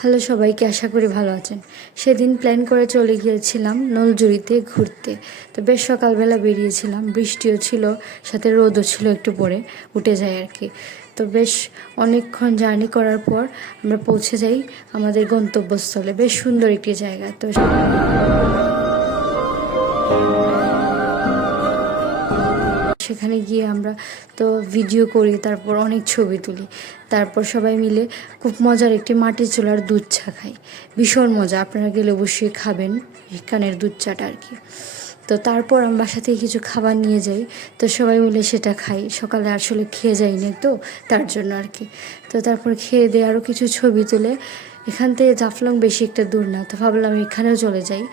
Hello সবাইকে, আশা করি ভালো আছেন। সেদিন প্ল্যান করে চলে গিয়েছিলাম নলজুড়িতে ঘুরতে। তো বেশ সকালবেলা বেরিয়েছিলাম, বৃষ্টিও ছিল, সাথে রোদও ছিল, একটু পরে উঠে যায় আর কি। তো বেশ অনেকক্ষণ জার্নি করার পর আমরা পৌঁছে যাই আমাদের গন্তব্যস্থলে। বেশ সুন্দর একটি জায়গা। তো সেখানে গিয়ে আমরা তো ভিডিও করি, তারপর অনেক ছবি তুলি, তারপর সবাই মিলে খুব মজার একটি মাটির চুলার দুধ চা খাই। ভীষণ মজা, আপনারা গেলে অবশ্যই খাবেন এখানের দুধ চাটা আর কি। তো তারপর আমি বাসা থেকে কিছু খাবার নিয়ে যাই, তো সবাই মিলে সেটা খাই। সকালে আসলে খেয়ে যাইনি তো, তার জন্য আর কি। তো তারপর খেয়ে দিয়ে আরও কিছু ছবি তুলে, এখান থেকে জাফলং বেশি একটা দূর না, তো ভাবলাম এখানেও চলে যাই।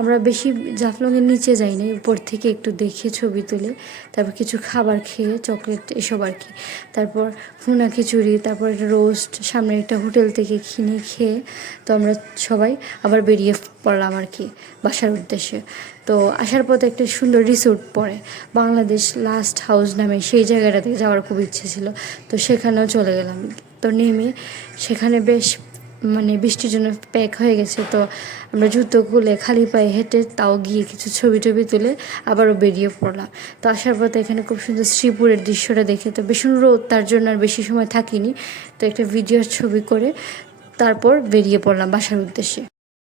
আমরা বেশি জাফলংয়ের নিচে যাইনি, উপর থেকে একটু দেখে ছবি তুলে তারপর কিছু খাবার খেয়ে, চকলেট এসব আর কি। তারপর ভুনা খিচুড়ি, তারপর একটা রোস্ট সামনে একটা হোটেল থেকে কিনে খেয়ে তো আমরা সবাই আবার বেরিয়ে পড়লাম আর কি বাসার উদ্দেশ্যে। তো আসার পথে একটা সুন্দর রিসোর্ট পড়ে, বাংলাদেশ লাস্ট হাউস নামে, সেই জায়গাটাতে যাওয়ার খুব ইচ্ছে ছিল। তো সেখানেও চলে গেলাম। তো নেমে সেখানে বেশ বৃষ্টির জন্য প্যাক হয়ে গেছে। তো আমরা জুতো খুলে খালি পায়ে হেঁটে তাও গিয়ে কিছু ছবি টবি তুলে আবারও বেরিয়ে পড়লাম। তো আসার পথে এখানে খুব সুন্দর শ্রীপুরের দৃশ্যটা দেখে, তো ভীষণ রোদ, তার জন্য আর বেশি সময় থাকিনি। তো একটা ভিডিওর ছবি করে তারপর বেরিয়ে পড়লাম বাসার উদ্দেশ্যে।